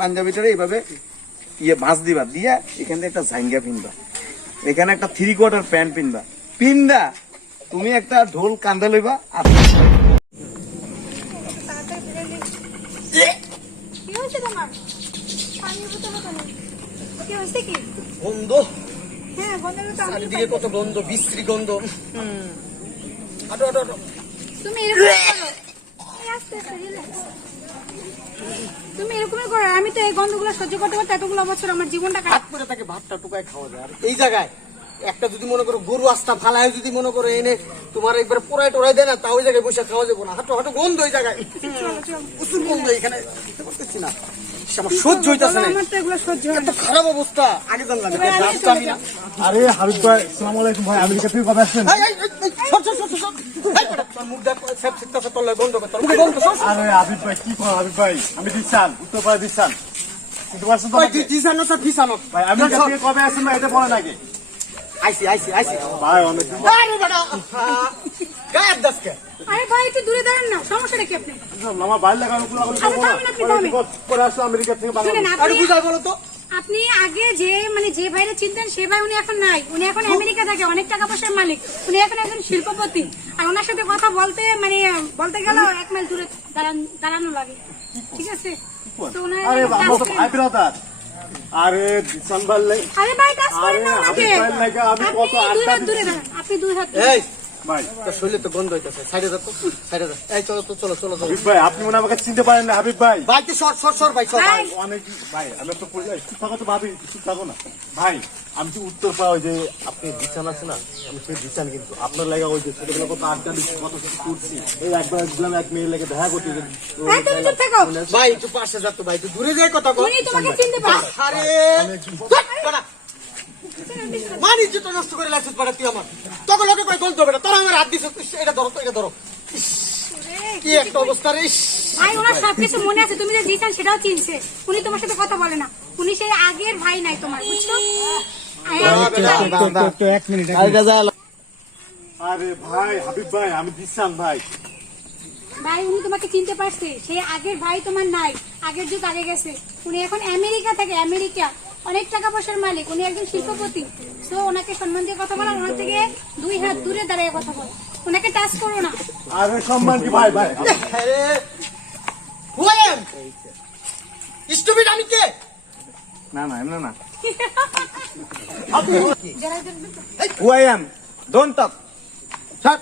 পাঞ্জাবিটারে এইভাবে ভাঁজ দিবা দিয়া এখানে একটা জাঙ্গা পিনবা, এখানে একটা 3/4 প্যান্ট পিনবা, পিন্দা তুমি একটা ঢোল কান্দা লইবা। গন্ধ চারিদিকে কত গন্ধ, বিশ্রী গন্ধ। তুমি এরকমই করো। আমি তো এই গন্ধগুলো সহ্য করতে পারতে এতগুলো বছর আমার জীবনটা ভাত করে তাকে ভাতটা টুকায় খাওয়া যায়। আর এই জায়গায় একটা যদি মনে করো গরু আস্তা ফালায় যদি মনে করো এনে তোমার একবার পোড়ায় টোড়াই দেয় না, তা ওই জায়গায় বসে খাওয়া যাবো না। হাঁটো হাঁটো গন্ধ ওই জায়গায়, প্রচুর গন্ধ এখানে করতেছি না, আমার সহ্য হইতেছে না, এত খারাপ অবস্থা। আগে জানলাম না। আরে হাবিব ভাই, আসসালামু আলাইকুম ভাই, আমেরিকা থেকে কবে আসছেন? আরে হাবিব ভাই কি কর, হাবিব ভাই আমি দিচ্ছান উত্তরপাড়া দিচ্ছান, কিন্তু পারছেন তো ভাই আমেরিকা থেকে কবে আসছেন ভাই এটা বলেন আগে। আইসি ভাই অনেক গায়েব দাসকে। আরে ভাই একটু দূরে দাঁড়ান না, সমস্যাটা কি আপনি? আমার বাইরে লাগানো করে আসলো আমেরিকা থেকে আপনি আগে যে ভাইরে চিনতেন সে ভাই উনি এখন নাই, উনি এখন আমেরিকা থাকে, অনেক টাকা পয়সার মালিক, উনি এখন একজন শিল্পপতি। আর ওনার সাথে কথা বলতে বলতে গেল 1 মাইল দূরে দাঁড়ানো লাগে, ঠিক আছে? তো ওনার ভাই ব্রাদার, আরে সম্ভাললে আরে ভাই কাজ করেন না ওনাকে, আমি কত দূরে দাঁড়ান, আপনি 2 হাত ভাই তোর শরীরে তো গন্ধ হইতেছে, সাইডে যা তো, সাইডে যা। এই চলো তো, চলো। হাবিব ভাই আপনি মনে আমাকে চিনতে পারেন না হাবিব ভাই? ভাই তুই সর ভাই, সর ভাই। অনেক ভাই আমি তো চুপ থাকো তো ভাবি, চুপ থাকো না ভাই। আমি তো উত্তর পাওয়া ওই যে আপনি দিচ্ছেন আছে না, আমি সে দিচ্ছেন কিন্তু আপনার লাগা ওই যে ছোটবেলা কত আড্ডা দিচ্ছি, কত কিছু করছি, এই একবার দিলাম এক মেয়ের লেগে দেখা করতে। ভাই একটু পাশে যা তো ভাই, তুই দূরে যাই কথা বল। উনি তোমাকে চিনতে পারে। আরে মানিজ্য তো নষ্ট করে লাগছিস পাড়া তুই আমার, তখন লোকে কই গন্ধ বেটা, তোরা আমার হাত দিছিস, এটা ধরো তো, এটা ধরো। কি একটা অবস্থা রে। ভাই ওনার সবকিছু মনে আছে, তুমি যে দিয়েছেন সেটাও চিনছে, উনি তোমার সাথে কথা বলে না, উনি সেই আগের ভাই নাই তোমার, বুঝছো? আরে ভাই হাবিব ভাই আমি দিচ্ছান ভাই। ভাই উনি তোমাকে চিনতে পারছে, সেই আগের ভাই তোমার নাই, আগের যুগ আগে গেছে, উনি এখন আমেরিকা থাকে, আমেরিকা অনেক টাকা পয়সার মালিক, উনি একজন শিল্পপতি। তো ওনাকে সম্মান দিয়ে কথা বলা, ওনার থেকে 2 হাত দূরে দাঁড়িয়ে কথা বলো, ওনাকে টাচ করো না। আরে সম্মান কি ভাই ভাই? আরে হুয়াম স্টুপিড, আমি কে? না who I am, don't talk, start,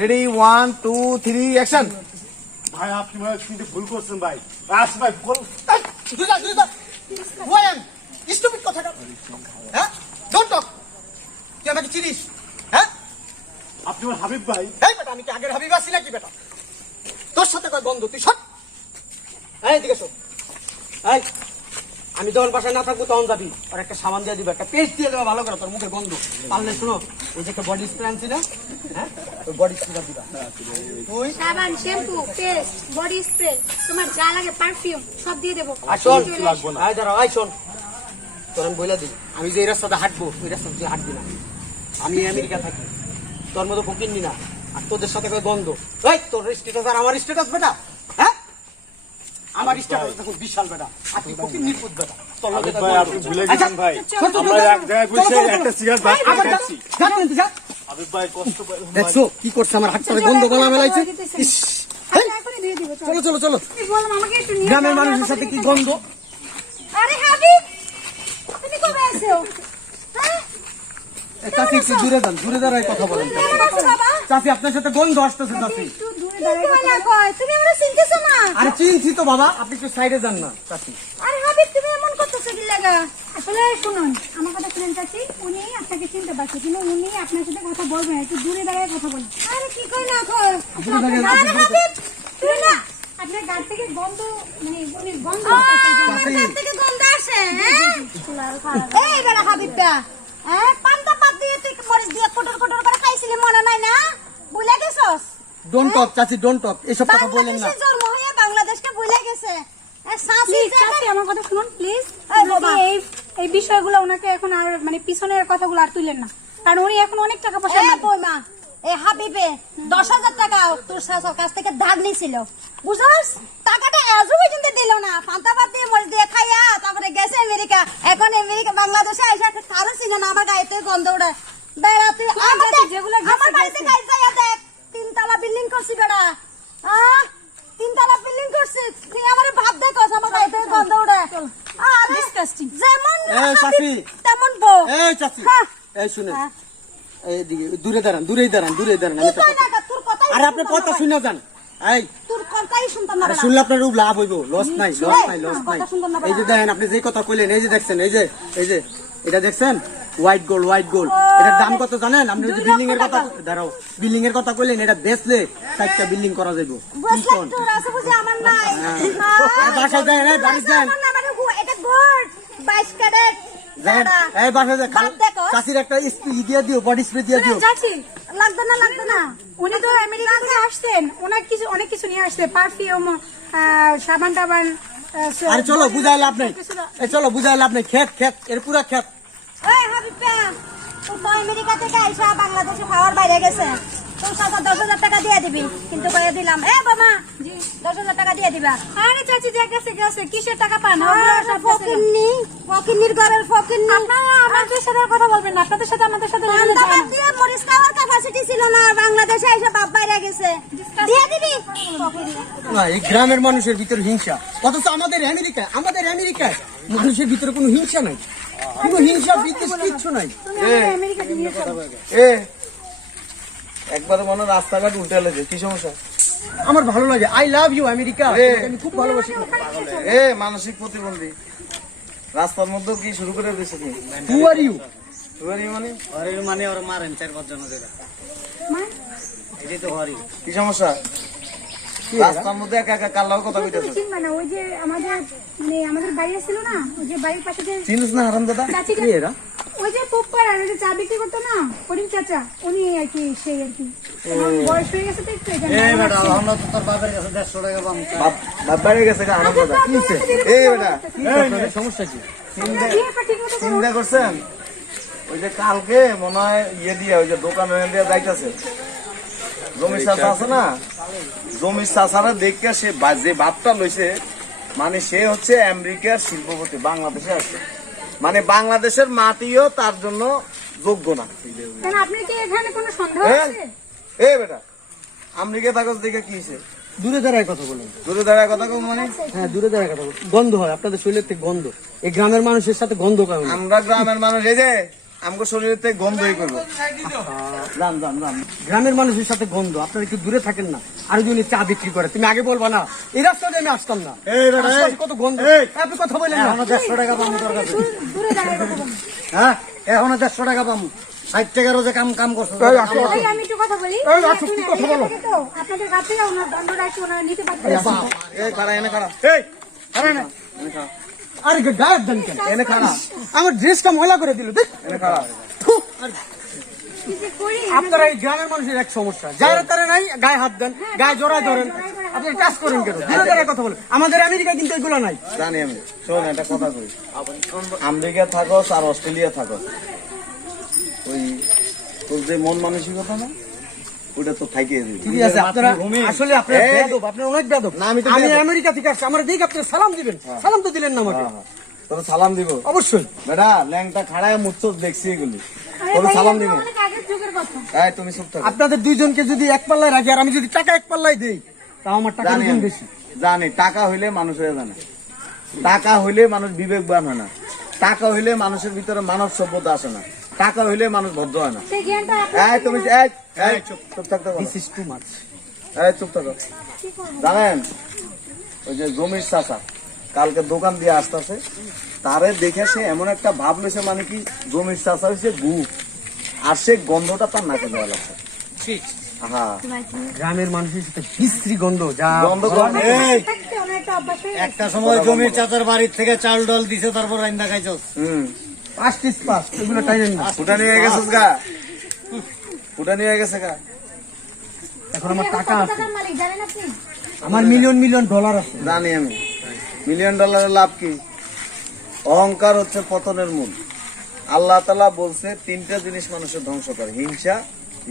ready 1 2 3 action। ভাই আপনি মনে হয় চিনতে ভুল করছেন ভাই। আস ভাই বল, who I am stupid কথা, হ্যাঁ don't talk। তুই আমাকে চিনিস? হ্যাঁ আপনি আমার হাবিব ভাই। এই বেটা আমি কি আগের হাবিব আছি নাকি বেটা? তোর সাথে কয় বন্ধু, তুই সর। এই দিকে শোন, এই আমি যখন বাসায় না থাকবো তখন যাবি, আর একটা সাবান দিয়ে দিবে, একটা পেস্ট দিয়ে দেবে ভালো করে, তোর মুখে গন্ধ পারলে। শোনো ওই যে একটা বডি স্প্রে আনছি না, হ্যাঁ ওই বডি স্প্রে দিবা। তুই সাবান, শ্যাম্পু, পেস্ট, বডি স্প্রে, তোমার যা লাগে পারফিউম সব দিয়ে দেবো। আর শোন, আয় দাঁড়াও, আয় শোন, তোর আমি বইলা দিই, আমি যে এই রাস্তাতে হাঁটবো ওই রাস্তা তুই হাঁটবি না। আমি আমেরিকা থাকি, তোর মতো ফকিন্নি না, আর তোদের সাথে কয় গন্ধ। এই তোর স্ট্যাটাস আর আমার স্ট্যাটাস বেটা, হ্যাঁ আমার স্ট্যাটাস দেখো বিশাল বেটা, আর তুই ফকিন্নি পুত বেটা। ভাই আপনি ভুলে গেছেন ভাই, আমরা এক জায়গায় বসে একটা সিগারেট ভাগ করে খাচ্ছি। হাবিব ভাই কষ্ট পাই, দেখছো কি করছে, আমার হাত থেকে গন্ধ গলা মেলাইছে। চলো গ্রামের মানুষের সাথে কি গন্ধ। আরে হাবিব তুমি কবে আসছো? চাচি একটু দূরে যান, দূরে দাঁড়ায় কথা বলেন। চাচি আপনার সাথে গন্ধ আসতেছে চাচি। তুমি আমরা চিনতেছো না? আরে চিনছি তো বাবা, আপনি একটু সাইডে যান না চাচি। আরে হাবিব তুমি এমন করতেছো কি লাগা? আসলে শুনুন আমার কথা শুনেন চাচি, উনি আপনাকে চিনতে পারছে, কিন্তু উনি আপনার সাথে কথা বলবেন না, একটু দূরে দাঁড়িয়ে কথা বলবেন। আরে কি করে না কর? আরে হাবিব তুমি না, আপনার গাড়ি থেকে গন্ধ, মানে উনি গন্ধ আসছে, গাড়ি থেকে গন্ধ আসে। হ্যাঁ এই বেটা হাবিবটা, হ্যাঁ পান্তা পাত দিয়ে তুই মরিচ দিয়ে কোটর কোটর করে খাইছিলি, মনে নাই না? ভুলে গেছস? ডোন্ট টক চাচি, ডোন্ট টক, এসব কথা বলেন না। বাংলাদেশে জন্ম হয়ে বাংলাদেশকে ভুলে গেছে। চাচি আমার কথা শুনুন প্লিজ। এই বিষয়গুলো ওনাকে এখন আর মানে পিছনের কথাগুলো আর তুলেন না, কারণ উনি এখন অনেক টাকা পয়সা বইমা এ হাবিবে 10,000 টাকা তোর শাশুর কাছ থেকে ধার নিয়েছিল, বুঝছস? টাকাটা আজও পর্যন্ত দিল না, ফান্তাবাদ দিয়ে মরিচ দিয়ে খাইয়া তারপরে গেছে আমেরিকা। এখন আমেরিকা বাংলাদেশে আইসা কারো ছিল না, আমার গায়ে তুই গন্ধ উড়ে বেড়া। তুই আমার বাড়িতে খাইছা দেখ 3 তলা বিল্ডিং করছি বেড়া, 3 তলা বিল্ডিং করছি। তুই আমার ভাব দেখছ আমার গায়ে তুই গন্ধ উড়ে। আরে ডিসকাস্টিং। যেমন এই চাচি, তেমন বউ। এই চাচি, হ্যাঁ। এই শুনে, এইদিকে দূরে দাঁড়ান, দূরেই দাঁড়ান, দূরেই দাঁড়ান। আমি তুই কই না তোর কথাই আরে আপনি কথা শুনে যান। এই তোর কথাই শুনতাম না আরে বেড়া। শুনলে আপনার লাভ হইব, লস নাই, লস নাই, লস নাই। কথা শুনতাম না এই যে দেখেন, আপনি যে কথা কইলেন, এই যে দেখছেন, এই যে এটা দেখছেন, হোয়াইট গোল্ড, হোয়াইট গোল্ড। এটার দাম কত জানেন? আপনি যদি বিল্ডিং এর কথা দাঁড়াও, বিল্ডিং এর কথা কইলেন, এটা বেচলে 4টা বিল্ডিং করা যাইব। বুঝলাম তোর আছে বুঝি আমার নাই। বাসায় যান, এই বাড়ি যান, আমার না মানে এটা গোল্ড 22 ক্যারেট। যান, এই বাসায় যান। বাপ দেখো। চাচির একটা স্প্রে দিয়ে দিও, বডি স্প্রে দিয়ে দিও। যাচ্ছি। লাগবে না লাগবে না। উনি তো আমেরিকা থেকে আসছেন, অনেক কিছু নিয়ে আসছে, পারফিউম, সাবান টাবান। আরে চলো, বুঝাই লাভ নাই। এই চলো, বুঝাই লাভ নাই। খেত এর পুরা খেত। এই হাবিবা ও তো আমেরিকা থেকে আইসা বাংলাদেশে খাওয়ার বাইরে গেছে, তোর সাথে 10,000 টাকা দিয়ে দিবি, কিন্তু কয়ে দিলাম এ বাবা 10,000 টাকা দিয়ে দিবা। আরে চাচি, যে গেছে কিসের টাকা পান? ফকিন্নির ঘরের ফকিন্নি। আপনারা আমাদের সাথে আর কথা বলবেন না, আপনাদের সাথে আমাদের সাথে লেনদেন যায় বান্দাবাদ না। দিয়ে মরিচ খাওয়ার ক্যাপাসিটি ছিল না, বাংলাদেশে আইসা বাপ বাইরে গেছে, দিয়ে দিবি। না, এই গ্রামের মানুষের ভিতরে হিংসা, অথচ আমাদের আমেরিকায় মানুষের ভিতরে কোনো হিংসা নাই, কোনো হিংসা বিদ্বেষ কিচ্ছু নাই। তুমি আমাদের আমেরিকাতে নিয়ে চলো। একবার মনে হয় রাস্তাঘাট উল্টে গেছে, কি সমস্যা? আমার ভালো লাগে, আই লাভ ইউ আমেরিকা, আমি খুব ভালোবাসি। মানসিক প্রতিবন্ধী রাস্তার মধ্যে কি শুরু করে দিয়েছে? হু আর ইউ? মানে ওরা মারেন 4-5 জন যেটা মা, এটাই তো হরি। কি সমস্যা? রাস্তার মধ্যে একা একা কাল্লাও কথা তুমি কইতেছে। চিনবে না, ওই যে আমাদের বাড়ি ছিল না, ওই যে বাড়ির পাশে যে চিনিস না হারাম দাদা? চাচিটা, ওই যে পুপ্পার আর ওই যে চা বিক্রি করতো না, করিম চাচা, উনি আর কি, সেই আর কি আমার বয়স হয়ে গেছে তো একটু, এই জন্য এই আমার বেটা ছিল। আমরা তো তোর বাপের কাছে 150 টাকা পাম। বাপ বাইরে গেছে গা হারাম দাদা। এই বেটা সমস্যা কি? বিয়েটা ঠিক মতো করো। চিন্তা করছেন? ওই যে কালকে মনে হয় ইয়ে দিয়ে ওই যে দোকান দিয়ে যাইতেছে, জমির চাষা আছে না, জমির চাষারা দেখে সে যে বাপটা লইছে, মানে সে হচ্ছে আমেরিকার শিল্পপতি, বাংলাদেশে আছে, মানে বাংলাদেশের মাটিও তার জন্য যোগ্য না। কেন, আপনি কি এখানে কোনো সন্দেহ আছে? এই বেটা আমেরিকা থাকো দেখে কি হয়েছে? দূরে দাঁড়ায় কথা বলুন। দূরে দাঁড়ায় কথা কম মানে? হ্যাঁ, দূরে দাঁড়ায় কথা বলুন। গন্ধ হয় আপনাদের শরীরের থেকে, গন্ধ। এই গ্রামের মানুষের সাথে গন্ধ কেমন? আমরা গ্রামের মানুষ, এই যে আমাকে শরীরের থেকে গন্ধই করবো। রাম। গ্রামের মানুষের সাথে গন্ধ, আপনারা একটু দূরে থাকেন না। আর যদি উনি চা বিক্রি করে, তুমি আগে বলবা না, এই রাস্তাতে আমি আসতাম না। এই বেটা, আশপাশে কত গন্ধ, এই। আপনি কথা বলেন না। এখনো 150 টাকা পাম তোর কাছে। দূরে দাঁড়ায় কথা বলুন। হ্যাঁ এখনো 150 টাকা পাম। 60 টাকারও যে কাম করছো। এই আসো, আসো। ভাই, আমি একটু কথা বলি। এই, আসো, কি কথা বলো? তো আপনাদের কাছে ওনার দণ্ডটা একটু ওনারা নিতে পারবেন। এই খাড়া এনে খাড়া, এই আরে না এনে খাড়া, আরে গায়ের দেন কেন? এনে খাড়া, আমার ড্রেসটা ময়লা করে দিল। দেখ, এনে খাড়া। কি যে করি, আপনারা এই গ্রামের মানুষের এক সমস্যা, যারা তারা নাই গায়ে হাত দেন, গায়ে জড়ায় ধরেন, আপনি কাজ করেন কেন? দূরে দাঁড়ায় কথা বলেন। আমাদের আমেরিকা কিন্তু এগুলো নাই। জানি আমি, শোন একটা কথা কই, আমেরিকা থাকস আর অস্ট্রেলিয়া থাকস, ওই তোর যে মন মানসিকতা না, ওটা তো থাকিয়ে দিবি। ঠিক আছে, আপনারা আসলে আপনারা এই। বেয়াদব, আপনারা অনেক বেয়াদব। না, আমি তো আমি বেয়াদব। আমেরিকা থেকে আসছি, আমার দিকে আপনারা সালাম দিবেন। সালাম তো দিলেন না আমাকে। তোর সালাম দিব অবশ্যই। বেটা, ল্যাংটা খাড়ায় মুচ্ছস দেখছি এগুলি, আরে তোর ভাই, সালাম এটা দিব। অনেক আগের যুগের কথা। এই তুমি চুপ থাকো। আপনাদের দুইজনকে যদি এক পাল্লায় রাখি আর আমি যদি টাকা এক পাল্লায় দেই, তাও আমার টাকা জানি গুণ আমি, বেশি। জানি টাকা হইলে মানুষ হয়ে জানে, টাকা হইলে মানুষ বিবেকবান হয় না, টাকা হইলে মানুষের ভিতরে মানব সভ্যতা আসে না, টাকা হইলে মানুষ ভদ্র হয় না। সেই জ্ঞানটা আপনার এই তুমি চুপ থাকতে বলো। This is too much. এই চুপ থাকো। জানেন ওই যে জমির চাষা কালকে দোকান দিয়ে আসতেছে, তারে দেখে সে এমন একটা ভাব লইছে, মানে কি জমির চাষা হয়েছে গু, আর সে গন্ধটা তার নাকে দেওয়া লাগছে। হ্যাঁ, গ্রামের মানুষের সাথে বিশ্রী গন্ধ, যা গন্ধ গন্ধ। এই থাকতে অনেকটা অভ্যাস হয়ে গেছে। একটা সময় জমির চাচার বাড়ির থেকে চাল ডাল দিছে, তারপর রান্না খাইছস। পাস্ট ইজ পাস্ট, এগুলো টাইমেন না। ফুটানি হয়ে গেছিস গা, ফুটানি হয়ে গেছে গা। এখন আমার টাকা কত আছে, টাকার মালিক জানেন আপনি? আমার মিলিয়ন মিলিয়ন ডলার আছে। জানি আমি, $1,000,000 লাভ কি? অহংকার হচ্ছে পতনের মূল। আল্লাহ তাআলা বলছে 3টা জিনিস মানুষের ধ্বংস করে, হিংসা,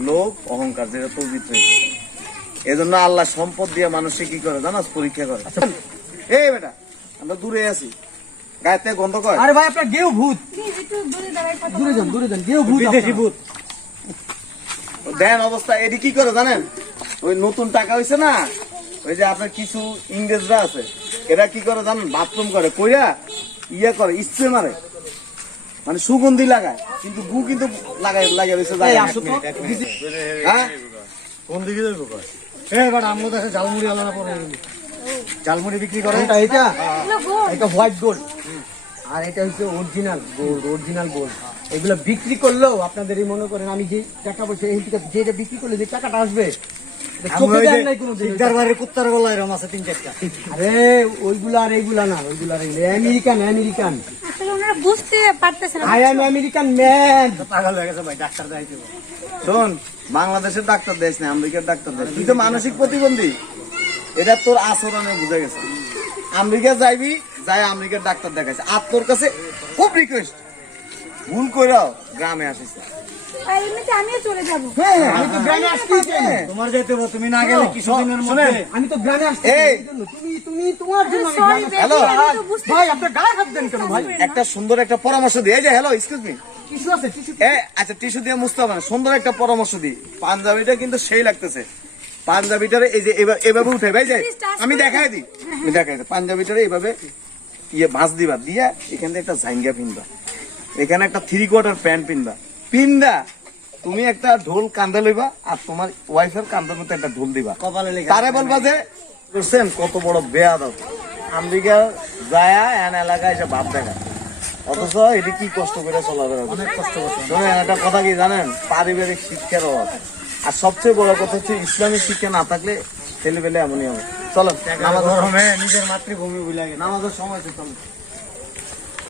লোভ, অহংকার, যেটা পবিত্র। এজন্য আল্লাহ সম্পদ দিয়ে মানুষকে কি করে জানাস, পরীক্ষা করে। এই বেটা, আমরা দূরে আছি, গায়েতে গন্ধ করে। আরে ভাই আপনার গেউ ভূত, একটু দূরে দাঁড়ায় কথা দূরে যান, দূরে যান, গেউ ভূত, বিদেশি আপনার। ভূত। দেন অবস্থা, এটি কি করে জানেন? ওই নতুন টাকা হয়েছে না, ওই যে আপনার কিছু ইংরেজরা আছে, এরা কি করে জানেন? বাথরুম করে, কইরা ইয়ে করে, স্প্রে মারে, মানে সুগন্ধি লাগায়, কিন্তু গু কিন্তু লাগিয়ে দিচ্ছে। এই আসো তো। হ্যাঁ, কোন দিকে যাইবো কয়? এই বেটা আমগো দেশে ঝালমুড়ি আলাদা পরে ঝালমুড়ি বিক্রি করে। কোনটা এটা? এগুলো গোল। এটা হোয়াইট গোল্ড, আর এটা হচ্ছে অরিজিনাল গোল্ড, অরিজিনাল গোল্ড। এগুলো বিক্রি করলেও আপনাদেরই মনে করেন আমি যে টাকা পয়সা এই থেকে যেটা বিক্রি করলে যে টাকাটা আসবে এটা চোখে দেন নাই কোনোদিন। শিকদার বাড়ির কুত্তার গলা এরকম আছে 3-4টা। আরে ওইগুলা আর এইগুলা না, ওইগুলা আর এইগুলা আমেরিকান, আমেরিকান। আসলে ওনারা বুঝতে পারতেছে না। I am American man. পাগল হয়ে গেছে ভাই, ডাক্তার দেখাইতে হবে। শোন, বাংলাদেশের ডাক্তার দেশ না, আমেরিকার ডাক্তার দেশ। তুই তো মানসিক প্রতিবন্ধী, এটা তোর আচরণে বুঝে গেছে। আমেরিকা যাইবি, যাই আমেরিকার ডাক্তার দেখাইছে। আর তোর কাছে খুব রিকোয়েস্ট, ভুল কইরাও গ্রামে আসিস। আর এমনিতে আমিও চলে যাবো। আমি তো গ্রামে আসতেই চাই না। তোমার যেতে হবে, তুমি না গেলে কিছুদিনের মধ্যে। আমি তো গ্রামে আসতে এই। তুমি তোমার জন্য আমি সরি গ্রামে- হ্যালো। ভাই আপনার গায়ে হাত দেন কেন ভাই? একটা সুন্দর একটা পরামর্শ দিই। এই যে হ্যালো, এক্সকিউজ মি। টিস্যু আছে, টিস্যু। আচ্ছা, টিস্যু দিয়ে মুছতে হবে না, সুন্দর একটা পরামর্শ দিই। পাঞ্জাবিটা কিন্তু সেই লাগতেছে। পাঞ্জাবিটারে এই যে এভাবে উঠে ভাই, যে আমি দেখাই দিই, আমি দেখাই দিই। পাঞ্জাবিটারে এইভাবে ইয়ে ভাঁজ দিবা, দিয়া এখান থেকে একটা জাইঙ্গা পিনবা, এখানে একটা 3/4 প্যান্ট পিনবা, পিন্দা তুমি একটা ঢোল কান্দে লইবা, আর তোমার ওয়াইফের কান্দের মধ্যে একটা ঢোল দিবা, কপালে লেখা তারে বলবা যে করছেন কত বড় বেয়াদব, আমেরিকা যায়া এন এলাকায় এসে ভাব দেখা, অথচ এটি কি কষ্ট করে চলাফেরা করে। অনেক কষ্ট করছে। শোনেন, একটা কথা কি জানেন? পারিবারিক শিক্ষার অভাব, আর সবচেয়ে বড় কথা হচ্ছে ইসলামিক শিক্ষা না থাকলে ছেলেপেলে এমনই হবে। চলো, নামাজ গরমে নিজের মাতৃভূমি ভুলে গেছে। নামাজের সময় তো চলো।